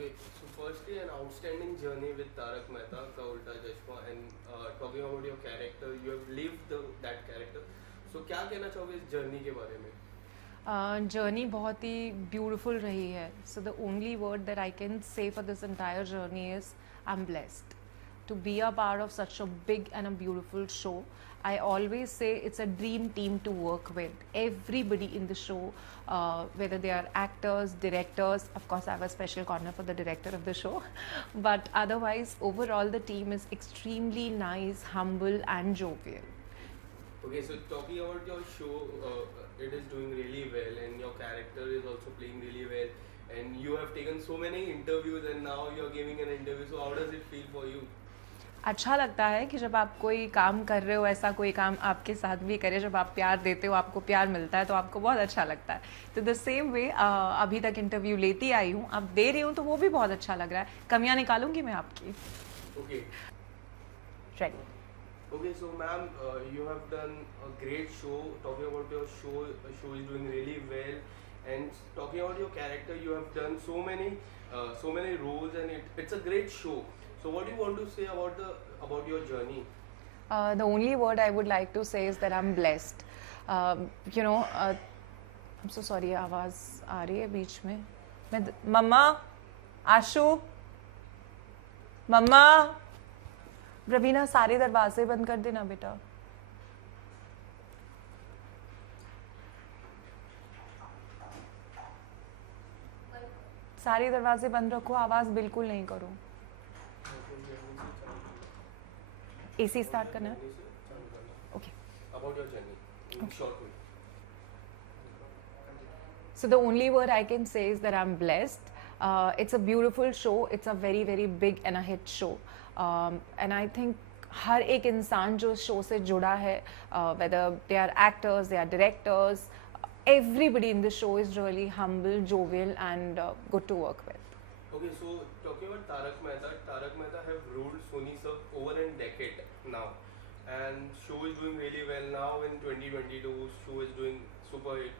Okay, so firstly, an outstanding journey with Tarak Mehta Ka Ulta Chashma, and talking about your character, you have lived that character. So क्या कहना चाहोगे इस journey के बारे में? Journey बहुत ही beautiful रही है. So the only word that I can say for this entire journey is I am blessed to be a part of such a big and a beautiful show. I always say it's a dream team to work with. Everybody in the show, whether they are actors, directors, of course I have a special corner for the director of the show, but otherwise overall the team is extremely nice, humble and jovial. Okay, so talking about your show, it is doing really well, and your character is also playing really well. And you have taken so many interviews, and now you are giving an interview. So how does it feel for you? अच्छा लगता है कि जब आप कोई काम कर रहे हो, ऐसा कोई काम आपके साथ भी करे, जब आप प्यार देते हो, आपको प्यार मिलता है, तो आपको बहुत अच्छा लगता है. तो द सेम वे अभी तक इंटरव्यू लेती आई हूँ, अब दे रही हूँ, तो वो भी बहुत अच्छा लग रहा है. कमियाँ निकालूंगी मैं आपकी. Okay. Ready. Okay, so ma'am, you have done a great show. Talking about your show, show is doing really well. And talking about your character, you have done so many roles, and it's a great show. So what do you want to say about your journey? The only word I would like to say is that I'm blessed. I'm so sorry, आवाज़ आ रही है बीच में. मम्मा, आशु, मम्मा, रवीना, सारे दरवाजे बंद कर देना बेटा. सारे दरवाजे बंद रखो, आवाज़ बिल्कुल नहीं करो. AC स्टार्ट करना है. Okay. About your journey, in short way. So the only word I can say is that I'm blessed. It's a beautiful show. It's a very very big and a hit show. And I think हर एक इंसान जो show से जुड़ा है, whether they are actors, they are directors, everybody in the show is really humble, jovial and good to work with. Okay, so talking about Tarak Mehta have ruled Sony sub over a decade now, and show is doing really well now in 2022. Show is doing super hit.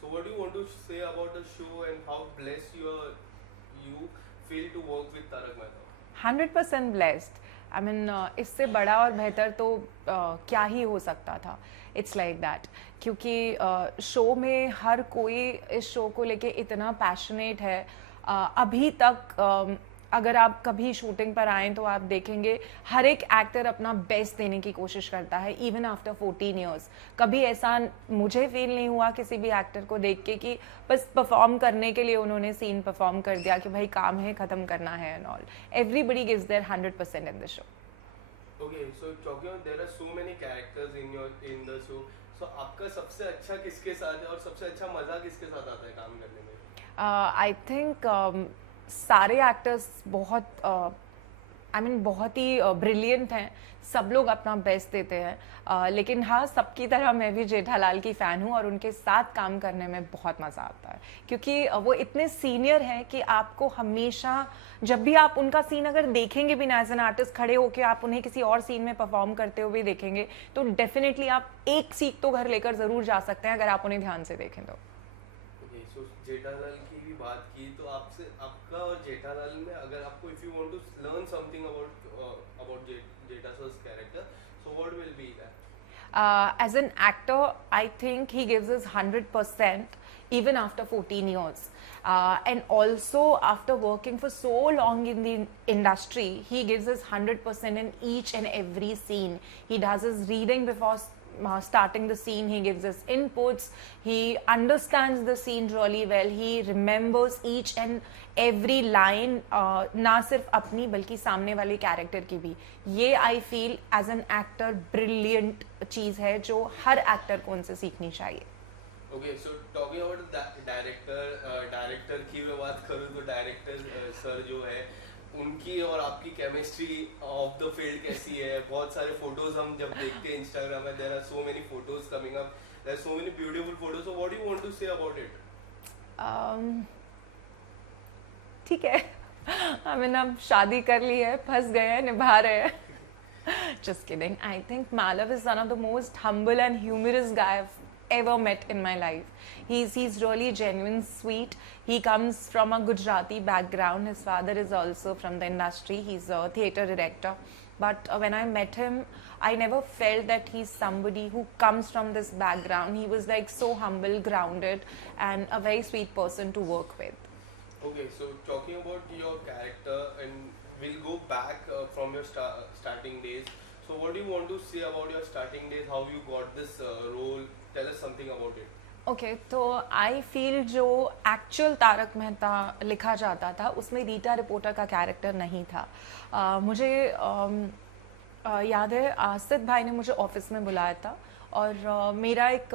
So what do you want to say about the show, and how blessed you feel to work with Tarak Mehta? 100% blessed. I mean, इससे बड़ा और बेहतर तो क्या ही हो सकता था. It's like that, क्योंकि शो में हर कोई इस शो को लेके इतना पैशनेट है. अभी तक अगर आप कभी शूटिंग पर आएँ तो आप देखेंगे हर एक एक्टर अपना बेस्ट देने की कोशिश करता है, इवन आफ्टर 14 ईयर्स. कभी ऐसा मुझे फील नहीं हुआ किसी भी एक्टर को देख के कि बस परफॉर्म करने के लिए उन्होंने सीन परफॉर्म कर दिया कि भाई काम है, ख़त्म करना है and all. Everybody gives there 100% in the show. Okay, so talking about, there are so many characters in the show. So आपका सबसे अच्छा किसके साथ है, और सबसे अच्छा मज़ा किसके साथ आता है काम करने में? आई थिंक सारे एक्टर्स बहुत बहुत ही ब्रिलियंट हैं. सब लोग अपना बेस्ट देते हैं. लेकिन हाँ, सबकी तरह मैं भी जेठालाल की फ़ैन हूँ और उनके साथ काम करने में बहुत मज़ा आता है, क्योंकि वो इतने सीनियर हैं कि आपको हमेशा जब भी आप उनका सीन अगर देखेंगे भी ना, एज एन आर्टिस्ट खड़े होकर आप उन्हें किसी और सीन में परफॉर्म करते हुए देखेंगे तो डेफिनेटली आप एक सीख तो घर लेकर ज़रूर जा सकते हैं अगर आप उन्हें ध्यान से देखें तो. Okay, so जेठालाल की भी बात की, तो आपका और जेठालाल में अगर आपको, if you want to learn something about Jeta sir's character, so what will be that? As an actor, I think he gives us 100% even after 14 years. And also after working for so long in the industry, he gives us 100% in each and every scene. He does his reading before starting the scene. He gives us inputs. He understands the scene really well. He remembers each and every line, ना सिर्फ अपनी बल्कि सामने वाले character की भी. ये I feel as an actor brilliant चीज़ है जो हर एक्टर को उनसे सीखनी चाहिए. Okay, so talking about director की मैं बात करूँ तो डायरेक्टर सर जो है, उनकी और आपकी केमिस्ट्री ऑफ द फील्ड कैसी है? बहुत सारे फोटोज हम जब देखते हैं इंस्टाग्राम में, there are so many photos coming up, there are so many beautiful photos. So what do you want to say about it? ठीक है. अब शादी कर ली है, फंस गए हैं, निभा रहे हैं. Just kidding. I think Malav is one of the most humble and humorous guy I've ever met in my life. He's really genuine, sweet. He comes from a Gujarati background. His father is also from the industry. He's a theatre director. But when I met him, I never felt that he's somebody who comes from this background. He was like so humble, grounded, and a very sweet person to work with. Okay, so talking about your character, and we'll go back from your starting days. So what do you want to say about your starting days? How you got this role? Tell us something about it. Okay तो I feel जो actual Tarak Mehta लिखा जाता था उसमें Rita reporter का character नहीं था. मुझे याद है आसिद भाई ने मुझे ऑफिस में बुलाया था और मेरा एक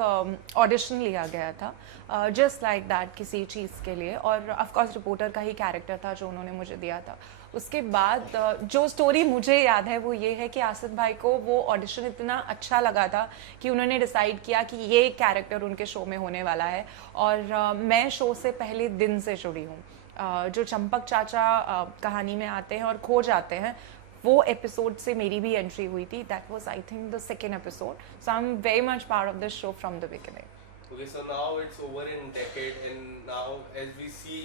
ऑडिशन लिया गया था जस्ट लाइक दैट किसी चीज़ के लिए, और ऑफकोर्स रिपोर्टर का ही कैरेक्टर था जो उन्होंने मुझे दिया था. उसके बाद जो स्टोरी मुझे याद है वो ये है कि आसिद भाई को वो ऑडिशन इतना अच्छा लगा था कि उन्होंने डिसाइड किया कि ये कैरेक्टर उनके शो में होने वाला है. और मैं शो से पहले दिन से जुड़ी हूँ. जो चंपक चाचा कहानी में आते हैं और खो जाते हैं, वो एपिसोड से मेरी भी एंट्री हुई थी. That was I think the second episode. So I am very much part of this show from the beginning. Okay, so now it's over in decade, and now as we see,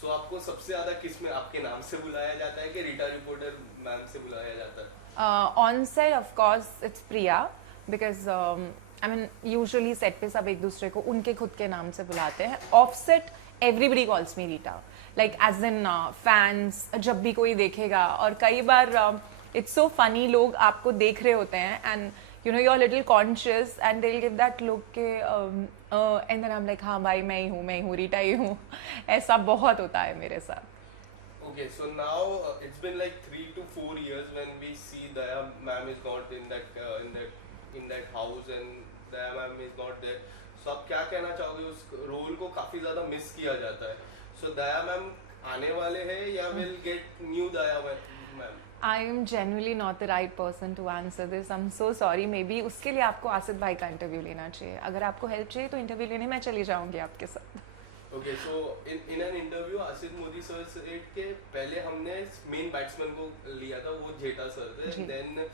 so आपको सबसे ज़्यादा किस में आपके नाम से बुलाया जाता है कि रीटा रिपोर्टर मैम से बुलाया जाता है? On set of course it's Priya, because I mean usually set पे सब एक दूसरे को उनके खुद के नाम से बुलाते हैं. Off set everybody calls me Rita, like as in fans जब भी कोई देखेगा. और कई बार इट्स सो फनी, लोग आपको देख रहे होते हैं and you know you're a little conscious and they'll give that look के and then I'm like हाँ भाई मैं ही हूँ रीटा ही हूँ. ऐसा बहुत होता है मेरे साथ. Okay, so now it's been like 3 to 4 years when we see Daya ma'am is not in that house and Daya ma'am is not there. So आप क्या कहना चाहोगे? उस रोल को काफी ज्यादा मिस किया जाता है. So Daya ma'am आने वाले हैं या will get new Daya ma'am? I am genuinely not the right person to answer this. I'm so sorry. Maybe उसके लिए आपको आसिद भाई का इंटरव्यू लेना चाहिए. अगर आपको हेल्प चाहिए तो इंटरव्यू लेने मैं चली जाऊंगी आपके साथ. Okay, so in an interview आसिद मोदी सर से के पहले हमने मेन बैट्समैन को लिया था, वो जेठा सर थे. Then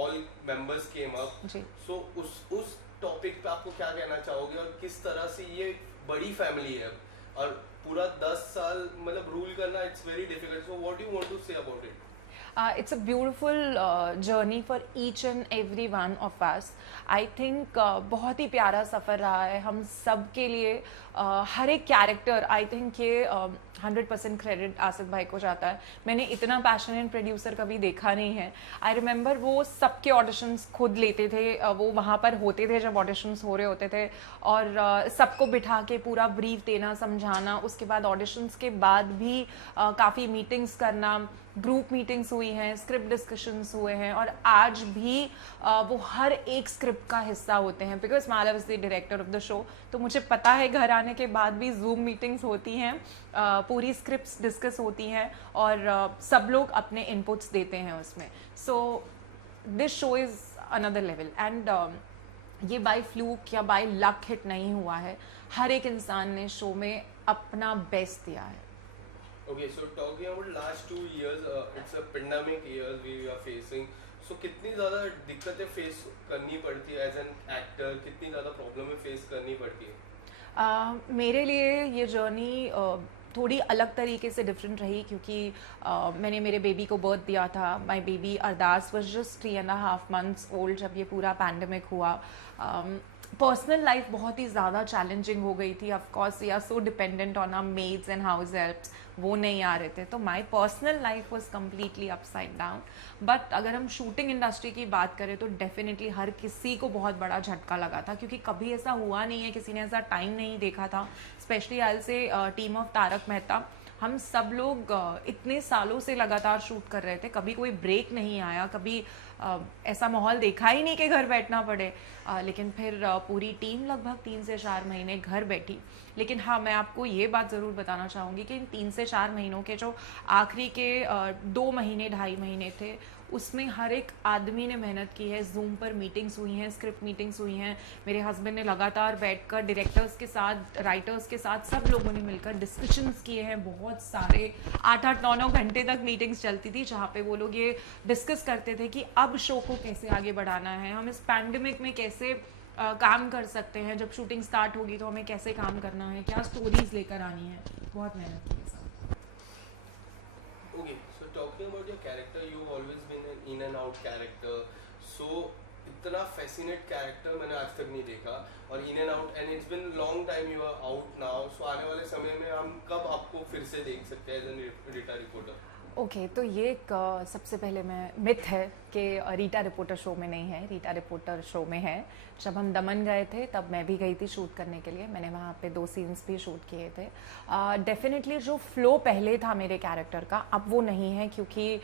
all members came up. So उस टॉपिक पे आपको क्या कहना चाहोगे और किस तरह से ये बड़ी फैमिली है और पूरा 10 साल मतलब रूल करना it's very difficult. So what do you want to say about it? It's a beautiful journey for each and every one of us. I think बहुत ही प्यारा सफ़र रहा है हम सब के लिए. हर एक कैरेक्टर आई थिंक ये 100% क्रेडिट आसिफ भाई को जाता है. मैंने इतना पैशनेट प्रोड्यूसर कभी देखा नहीं है. आई रिमेंबर वो सबके ऑडिशंस खुद लेते थे. वो वहाँ पर होते थे जब ऑडिशंस हो रहे होते थे और सबको बिठा के पूरा ब्रीफ देना, समझाना. उसके बाद ऑडिशंस के बाद भी काफ़ी मीटिंग्स करना, ग्रुप मीटिंग्स हुई हैं, स्क्रिप्ट डिस्कशंस हुए हैं और आज भी वो हर एक स्क्रिप्ट का हिस्सा होते हैं. Because Malav is the director of the show, तो मुझे पता है घर आने के बाद भी जूम मीटिंग्स होती हैं, पूरी स्क्रिप्ट्स डिस्कस होती हैं और सब लोग अपने इनपुट्स देते हैं उसमें. So this show is another level and ये बाय फ्लूक या बाय लक हिट नहीं हुआ है. हर एक इंसान ने शो में अपना बेस्ट दिया है. Okay, so talking about last 2 years, it's a pandemic year we are facing. So कितनी ज़्यादा दिक्कतें फेस करनी पड़ती है एज एन एक्टर, कितनी ज़्यादा प्रॉब्लमें फेस करनी पड़ती है? मेरे लिए ये जर्नी थोड़ी अलग तरीके से डिफरेंट रही क्योंकि मैंने मेरे बेबी को बर्थ दिया था. My baby Ardas was just 3.5 months old जब ये पूरा पैंडमिक हुआ. पर्सनल लाइफ बहुत ही ज़्यादा चैलेंजिंग हो गई थी. Of course we are so dependent on our maids and house helps, वो नहीं आ रहे थे. तो my personal life was completely upside down. But अगर हम शूटिंग इंडस्ट्री की बात करें तो डेफिनेटली हर किसी को बहुत बड़ा झटका लगा था क्योंकि कभी ऐसा हुआ नहीं है, किसी ने ऐसा टाइम नहीं देखा था. स्पेशली आई से टीम ऑफ तारक मेहता, हम सब लोग इतने सालों से लगातार शूट कर रहे थे. कभी कोई ब्रेक नहीं आया, कभी ऐसा माहौल देखा ही नहीं कि घर बैठना पड़े. लेकिन फिर पूरी टीम लगभग 3 से 4 महीने घर बैठी. लेकिन हाँ, मैं आपको ये बात ज़रूर बताना चाहूँगी कि इन 3 से 4 महीनों के जो आखिरी के 2 महीने 2.5 महीने थे उसमें हर एक आदमी ने मेहनत की है. जूम पर मीटिंग्स हुई हैं, स्क्रिप्ट मीटिंग्स हुई हैं. मेरे हस्बैंड ने लगातार बैठकर डायरेक्टर्स के साथ, राइटर्स के साथ, सब लोगों ने मिलकर डिस्कशंस किए हैं. बहुत सारे 8-8, 9-9 घंटे तक मीटिंग्स चलती थी जहाँ पे वो लोग ये डिस्कस करते थे कि अब शो को कैसे आगे बढ़ाना है, हम इस पैंडमिक में कैसे काम कर सकते हैं, जब शूटिंग स्टार्ट होगी तो हमें कैसे काम करना है, क्या स्टोरीज लेकर आनी है, बहुत मेहनत की है सब। Okay, so talking about your character, you've always been an in and out character. So इतना fascinate character मैंने आज तक नहीं देखा, और in and out, and it's been long time you are out now. So आने वाले समय में हम कब आपको फिर से देख सकते हैं as an Rita reporter? Okay तो ये एक सबसे पहले मैं मिथ है कि रीटा रिपोर्टर शो में नहीं है, रीटा रिपोर्टर शो में है। जब हम दमन गए थे तब मैं भी गई थी शूट करने के लिए, मैंने वहाँ पे 2 सीन्स भी शूट किए थे। डेफिनेटली जो फ्लो पहले था मेरे कैरेक्टर का अब वो नहीं है, क्योंकि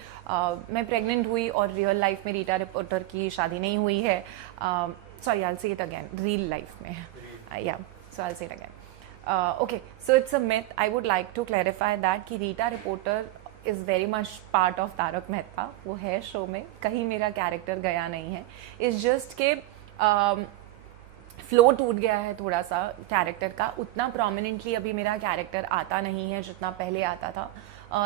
मैं प्रेग्नेंट हुई और रियल लाइफ में रीटा रिपोर्टर की शादी नहीं हुई है। Sorry, I will say it again, real life में yeah, so I will say it again. Okay, so it's a myth. I would like to clarify that कि Rita reporter is very much part of Tarak Mehta, वो है show में, कहीं मेरा character गया नहीं है। इट्स जस्ट के फ्लो टूट गया है थोड़ा सा कैरेक्टर का, उतना प्रोमिनेंटली अभी मेरा कैरेक्टर आता नहीं है जितना पहले आता था।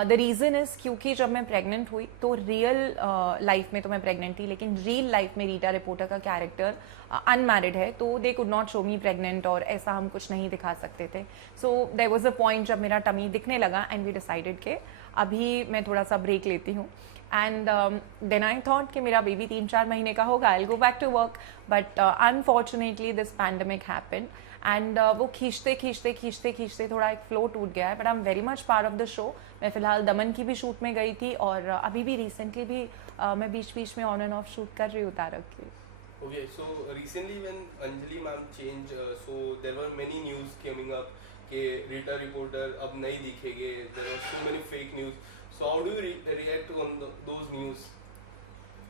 द रीज़न इज़ क्योंकि जब मैं प्रेग्नेंट हुई तो रियल लाइफ में तो मैं प्रेग्नेंट थी, लेकिन रियल लाइफ में रीटा रिपोर्टर का कैरेक्टर अनमैरिड है, तो they could not show me pregnant और ऐसा हम कुछ नहीं दिखा सकते थे। So there was a point जब मेरा टमी दिखने लगा एंड वी डिसाइडेड के अभी मैं थोड़ा सा ब्रेक लेती हूँ। एंड देन आई थॉट कि मेरा बेबी 3-4 महीने का होगा, I will go back to work, but unfortunately this pandemic happened and वो खींचते खींचते खींचते खींचते थोड़ा एक फ्लो टूट गया है। But I am very much part of the show. मैं फ़िलहाल दमन की भी शूट में गई थी और अभी भी रिसेंटली भी मैं बीच बीच में ऑन एंड ऑफ शूट कर रही हूँ तारक की। Okay, so recently when Anjali ma'am changed, so there were many news coming up कि रीटा रिपोर्टर अब नहीं दिखेंगे, there were so many fake news. So how do you react on those news?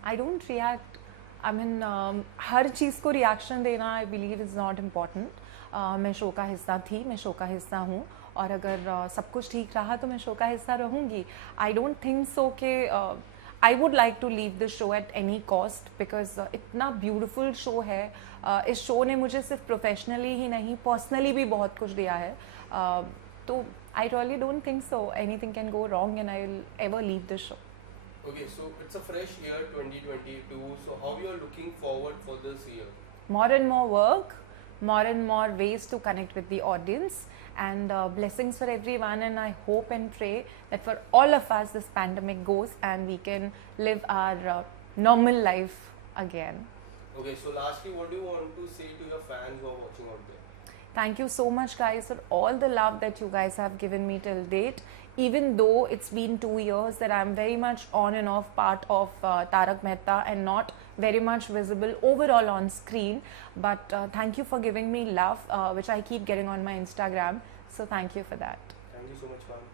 I don't react, I mean हर चीज़ को reaction देना I believe is not important. मैं show का हिस्सा थी, मैं शो का हिस्सा हूँ, और अगर सब कुछ ठीक रहा तो मैं शो का हिस्सा रहूँगी। आई डोंट थिंक सो कि I would like to leave this show at any cost, because इतना ब्यूटिफुल शो है। इस शो ने मुझे सिर्फ प्रोफेशनली ही नहीं पर्सनली भी बहुत कुछ दिया है। तो I really don't think so anything can go wrong and I will ever leave this show. Okay, so it's a fresh year 2022. So how you are looking forward for this year? More and more work, more and more ways to connect with the audience, and blessings for everyone. And I hope and pray that for all of us this pandemic goes and we can live our normal life again. Okay, so lastly, what do you want to say to your fans who are watching out there? Thank you so much guys for all the love that you guys have given me till date. Even though it's been 2 years that I'm very much on and off part of Tarak Mehta and not very much visible overall on screen, but thank you for giving me love, which I keep getting on my Instagram. So thank you for that. Thank you so much, ma'am.